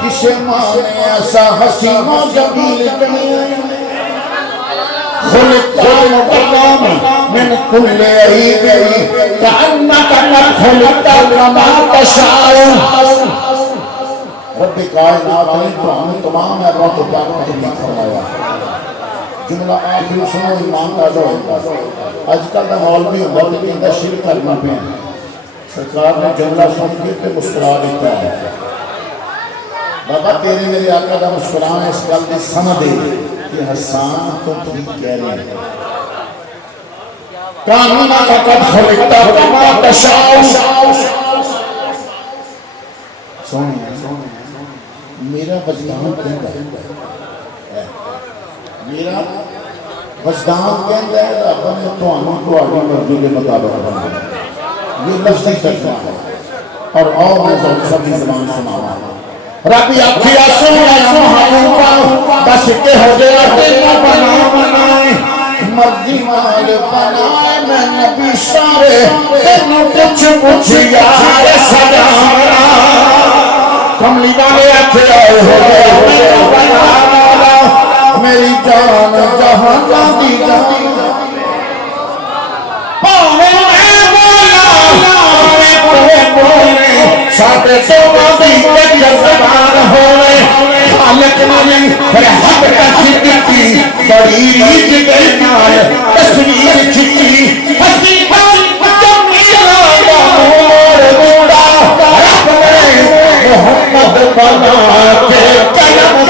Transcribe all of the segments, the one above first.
किसे माने ऐसा हसीनो जमील من كل عيب كأنك قد خلقت كما تشاء रब कायनात ने कुरान तमाम ऐबों को क्या फरमाया जुमला आखिर सुनो ईमान का जो आजकल का मौलवी बहुत कहता शिरक करना पे सरकार ने जुमला सुन के मुस्कुरा देता है बाबा तेरे मेरे आका का मुस्कुराना इस गल की समझ दे कि हसान तो ठीक कह रहे हैं कानून का कद खलिकता कमा तशाओ मेरा वजदान कहता है मेरा वजदान कहता है रब ने तुहानू तुहाडी मर्जी के मुताबिक बनाया ये लफ्ज़ी तर्जुमा है और मैं सबकी ज़बान सुनावा रब आखिया सोना महबूबा दस के हो गया तेरा बना बनाए मर्जी माल बनाए मैं नबी सारे तेनू कुछ यार सजाना कमली वाले आखे आए हो मेरी जान जहां दी जान साथे सोदी जज़बान होवे खालिक ने रहमत का सिद्दीकी बड़ी रीत के नाल तस्वीर खिंची हसी जमीला मोर गोड़ा रब ने मोहम्मद बना के कलम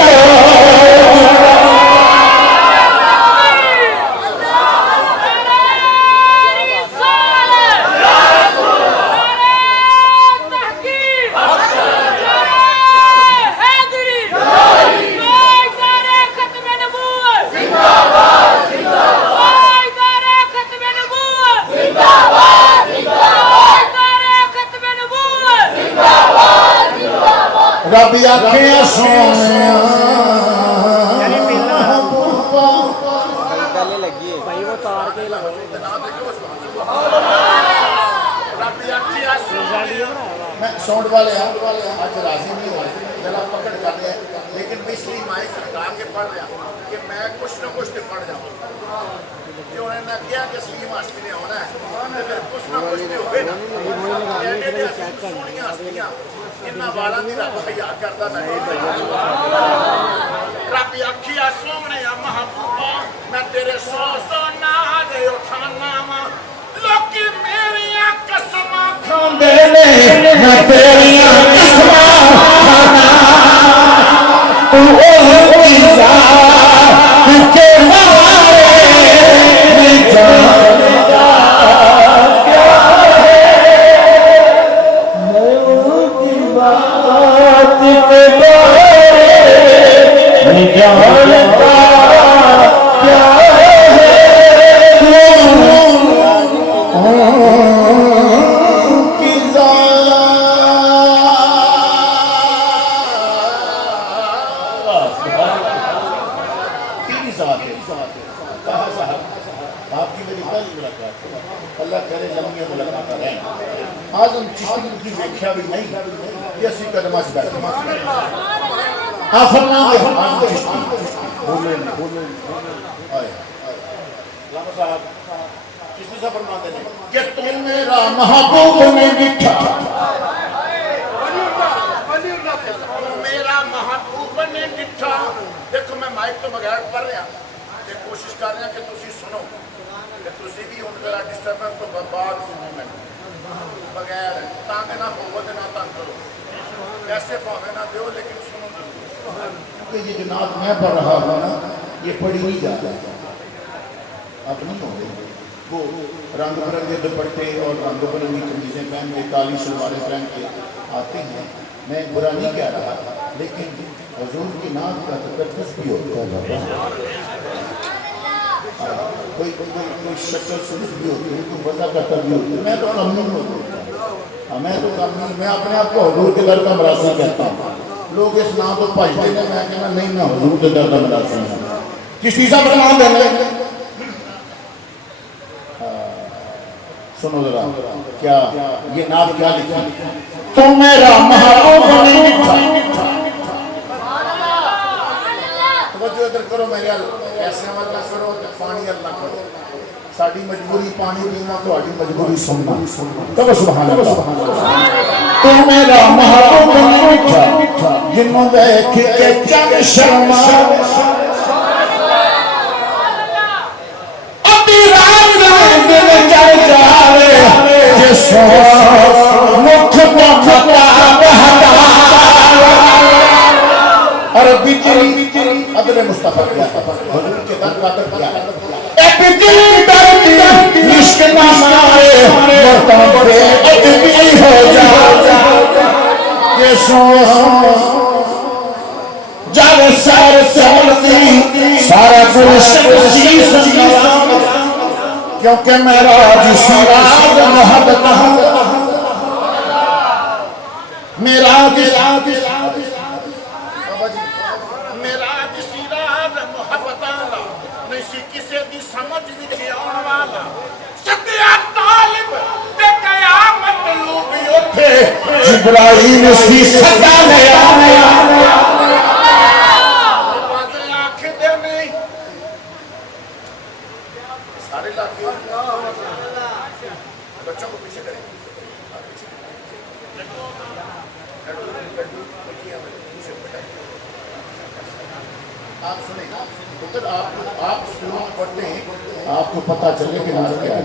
रब आखिया सोनिया साउंड वाले आज राजी नहीं हो जरा पकड़ कर रहे लेकिन मैं इसलिए माइक हटा के पढ़ रहा कि मैं कुछ ना कुछ तो पढ़ जाऊँ जो उन्होंने किया कि सलीम हाशमी ने होना है फिर कुछ ना कुछ तो होवे ना सोनिया हस्तियां इन्ना वाला दी रब याद करता मैं रब आखिया सोमने महबूबा मैं तेरे सौ नाज उठाना वा लोकी मेरिया कसमां खांदे ने मैं तेरिया कसमां खाना तू ओ कीज़ा के मारे मैं जानदा क्या है मैं उनकी बात के बारे मैं जानदा क्या आपकी मेरी पहली मुलाकात अल्लाह करे लंबी मुलाकात रहे आज हम चिश्ती की व्याख्या भी नहीं कि असली कदम से बैठे आप फरमाते हैं आज चिश्ती बोले आए लामा साहब चिश्ती साहब फरमाते हैं कि तुम मेरा महबूब ने मिठा मेरा महबूब ने मिठा देखो मैं माइक तो बगैर पढ़ रहा कोशिश कर रहे हैं कि तुसी सुनो कि तुसी भी हुण जरा डिस्टर्बेंस तो बाद सुनो मैंने बगैर तंग ना होवो ते ना तंग करो कैसे भावे ना दो लेकिन सुनो क्योंकि ये जनाब मैं पढ़ रहा हूँ ना ये पढ़ी नहीं जाता अब नहीं हो वो रंग बिरंगे दुपट्टे और रंग बिरंगी कमीजें पहन के काली शलवारें पहन के आते हैं मैं बुरा नहीं कह रहा लेकिन हुजूर की नाम का तकद्दुस भी होता है कोई शक्ल सूरत भी होती है कोई वजह का भी होती है मैं तो कमी होता मैं तो कमी मैं अपने आप को हुजूर के दर का मरासी कहता हूँ लोग इस नाम को भजते हैं मैं कहना नहीं मैं हुजूर के दर का मरासी हूँ किस चीज़ का प्रमाण देने सुनो जरा क्या ये नाम क्या लिखा, तो मेरा महबूब नहीं लिखा। तो इधर करो मेरे ऐसे मतलब करो पानी अल्लाह करो, साड़ी मजबूरी पानी पीना, थोड़ी मजबूरी सुनना। तो सुभान अल्लाह। तो मेरा महबूब नहीं लिखा, जिन्हों देख के चंद शर्मा मुख और बिजली अदले मुस्तफा क्या हुजूर के दर का दर क्या है, ए बिजली डरती इश्क ना मारे मर्तब पे अदबी हो जा, ये सो जब सर चलती सारा गुलशन शीश नवा, क्योंकि मेरा जिसराज मोहब्बत मेरा जिसराज मोहब्बत नहीं सी किसी दी समझ विच आउण वाला, सत्या तालिब ते कयामत लूब उथे जिब्राइल सी सदा ले आया। बच्चों को पीछे करें, आप सुने पुत्र, आप स्कूल में पढ़ते हैं, आपको पता चले कि नाम क्या है।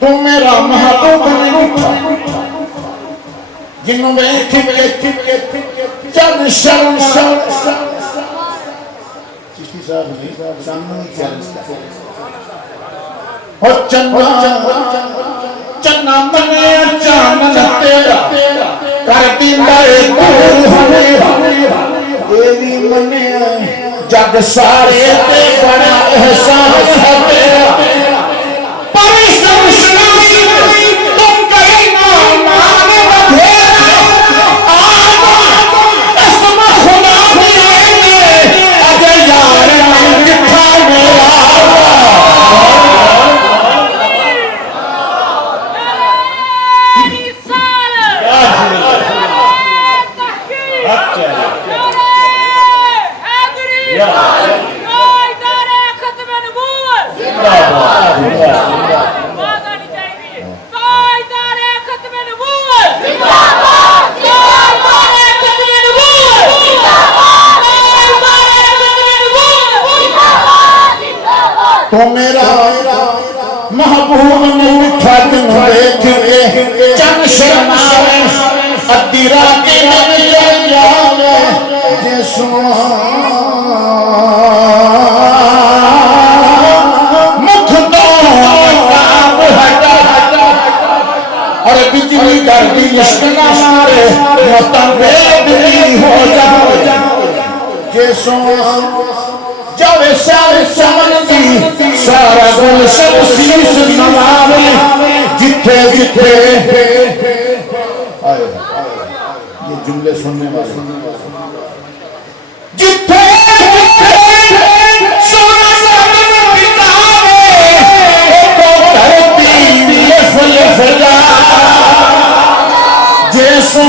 तो मेरा महबूब नहीं उठा, जिन्हों में चल शर्म चिश्ती साहब नहीं सामने चल और चन्ना मने चानन तेरा कर दींदा दूर हमेरा, देवी मने जग सारे ते बड़ा एहसास है तेरा, परिश्रम सुनाई तुम कहीं ना मान बधेरा, कसम खुदा भी अगर यार नहीं दिखा मेरा। तो मेरा महबूब ने मिठा दिन देख के चंद शर्मावे, अद्धी रात में ले जावे जे सुना मुख तो काब हटा, और बिजली कर दी इश्क ना मारे मोतन बेदली हो जाओ, जे सुना जब सारे चमन की सारा गुलशन शीश नवावे, जिथे जिथे ये जुमले सुनने वाले जिथे सोना सामन बितावे, तो धरती ये फलफला जैसो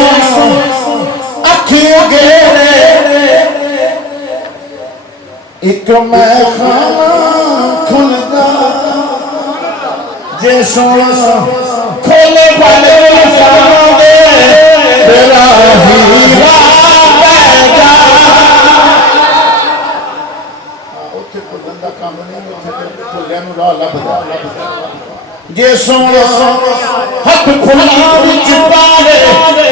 अखियों गेरे एक मैं खाना खुलदा जैसो खोले वाले सामने तेरा हीरा पैदा, उत्थे कोई बंदा काम नहीं, उत्थे खोलिया नु राह लभदा जैसो हथ फुल्ला विच पावे,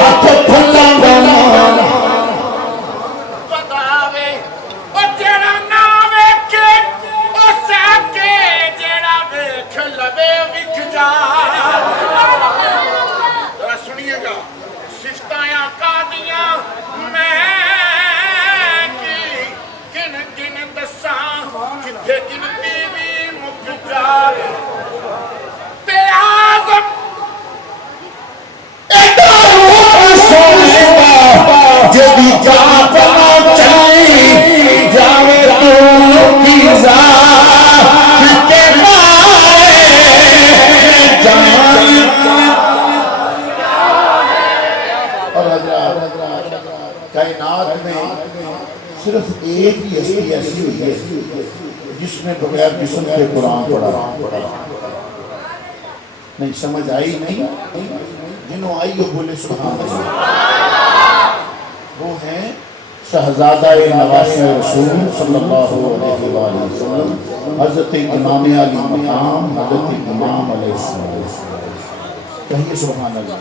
हथ फुल्ला दा सुनिएगा सिफ्तायां कादियां मैं की किन किन दसा, किथे गिनती भी मुक जाए ते आज़म एदा रूप सोनेगा जेदी जात ना चली जावे तू की ज़ात के मारे कायनात में सिर्फ एक ही हस्ती ऐसी हुई है जिसने बगैर जिस्म के कुरान पढ़ा। नहीं समझ आई? नहीं जिन्हों आई हो बोले सुभान अल्लाह। वो हैं शहजादा नवासे रसूल सल्लल्लाहु अलैहि वसल्लम हज़रत इमाम अली मकाम हज़रत इमाम अलैहिस्सलाम। कहिए सुभान अल्लाह।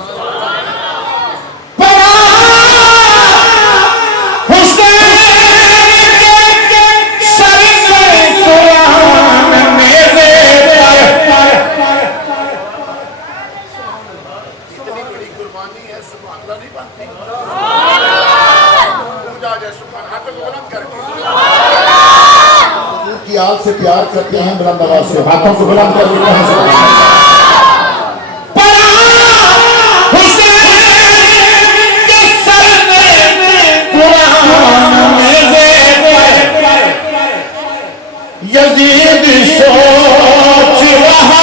आग से प्यार करते हैं, बुलंद आवाज से हाथों को बुलंद कर देते हैं। यजीद सोच रहा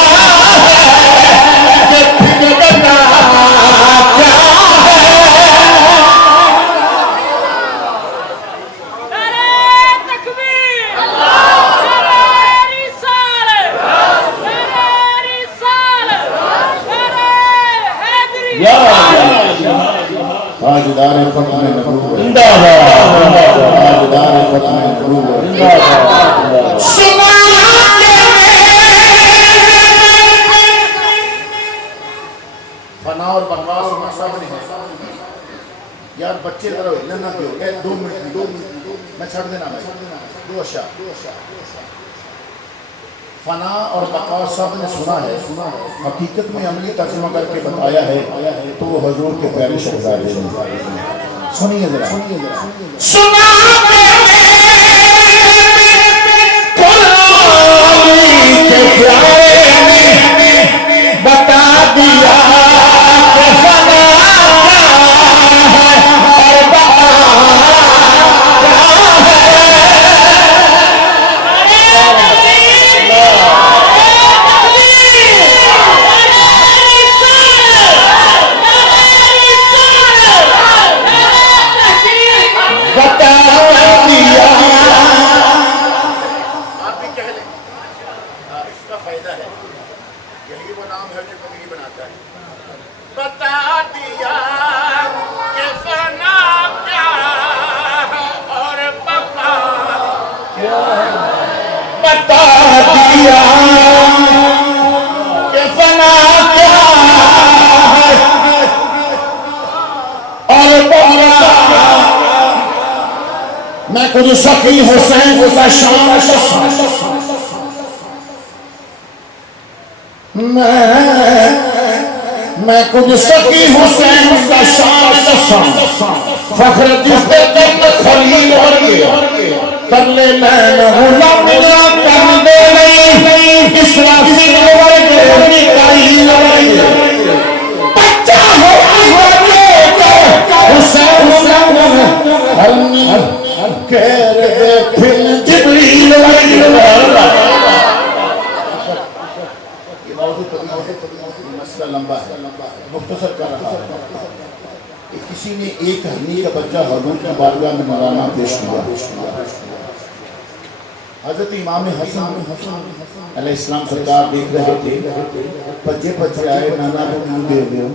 ताजदार फ़त्ह नबूवत जिंदाबाद, ताजदार फ़त्ह नबूवत जिंदाबाद। फना और बकवास में सब नहीं है यार। बच्चे तरह हिलना ना क्यों? 2 मिनट मैं छड़ देना भाई। 2 अशा फना और बकवास सब ने सुना है, हकीकत में अमली तर्जुमा करके बताया है तो वो हुजूर के प्यारे शहजादे ने। सुनिए जरा, सुना के प्यारे ने बता दिया मैं खुद सकी हुसैन का शान मैं खुद सकी हुसैन का शान फख्र जिसके दम खलील और कर ले मैं गुलाम मिला कर दे नहीं इसराफील वर्गे मिकाईल वर्गे बच्चा हो हुसैन हरनी कर दे फिर जिब्रील वर्गे। ये मसला लंबा है, मुख्तसर कर रहा है। किसी ने एक हरनी का बच्चा हुजूर की बारगाह में मौलाना पेश किया। हजरत इमाम हसन अलैहिस्सलाम सरकार देख रहे थे, बच्चे आए नाना को मुंह दे दो